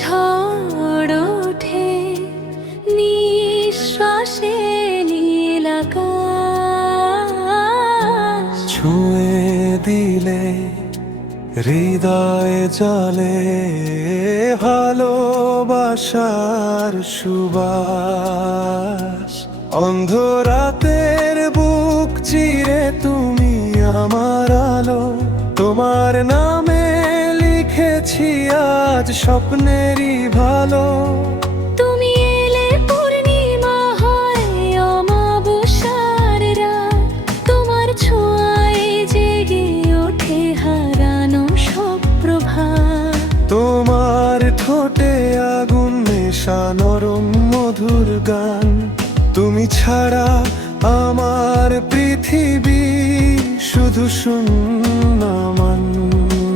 ঝড় ওঠে, নিঃশ্বাসে নীলাকাশ ছুঁয়ে দিলে হৃদয়ে জলে ভালোবাসার সুবাস। অন্ধরাতের বুক চিরে তুমি আমার আলো, তোমার নামে লিখেছি আজ স্বপ্নেরই ভালো। তুমি এলে পূর্ণিমা হয় অমাবস্যার রাত। তোমার ছোঁয়ায় জেগে ওঠে হারানো সব প্রভাত তোমার ঠোঁটে আগুন নেশা নরম মধুর গান। তুমি ছাড়া আমার পৃথিবী শুধু শূন্যমান চাঁদের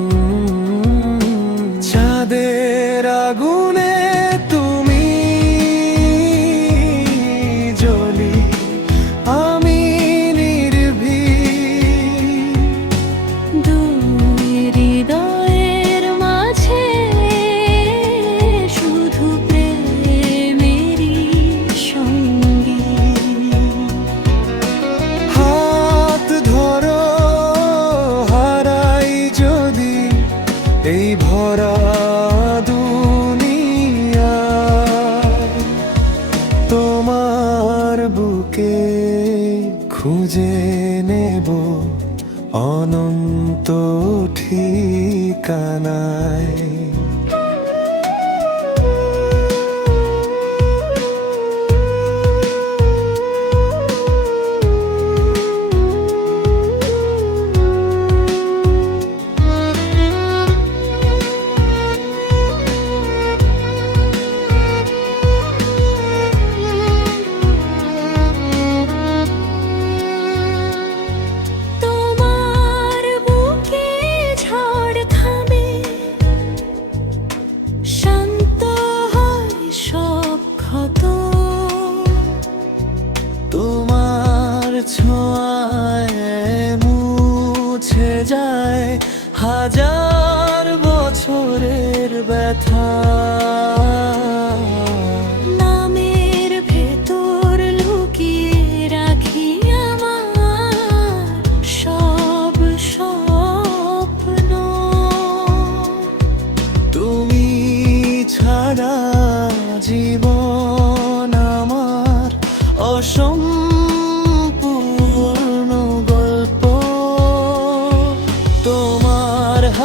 খুঁজে নেব অনন্ত ঠিকানায়।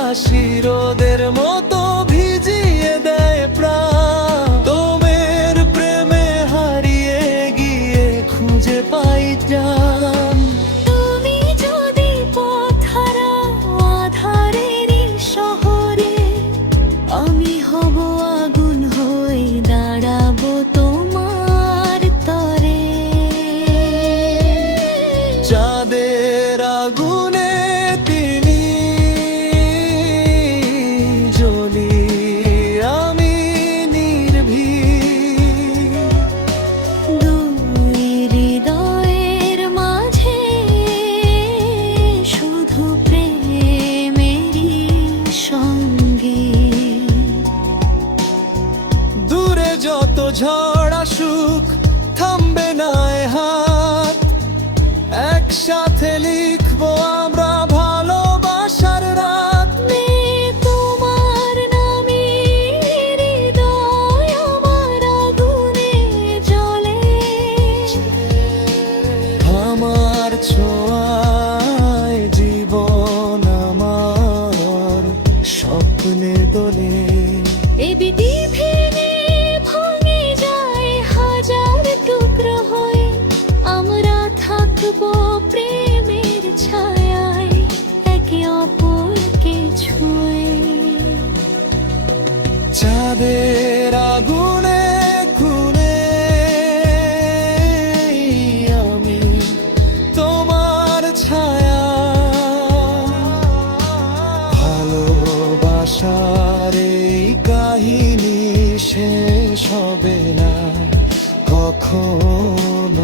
হাসি রোদের মতো ভিজিয়ে দেয় প্রাণ। তোমার প্রেমে হারিয়ে গিয়ে খুঁজে পাই যান যত ঝড় আসুক থামবে না হাত। একসাথে লিখব আমরা ভালোবাসার রাত। তোমার নামে হৃদয় আমার আগুনে জ্বলে। আমার ছোঁয়ায় চাঁদের আগুনে খুনে আমি তোমার ছায়া। ভালোবাসার এই কাহিনী শেষ হবে না কখন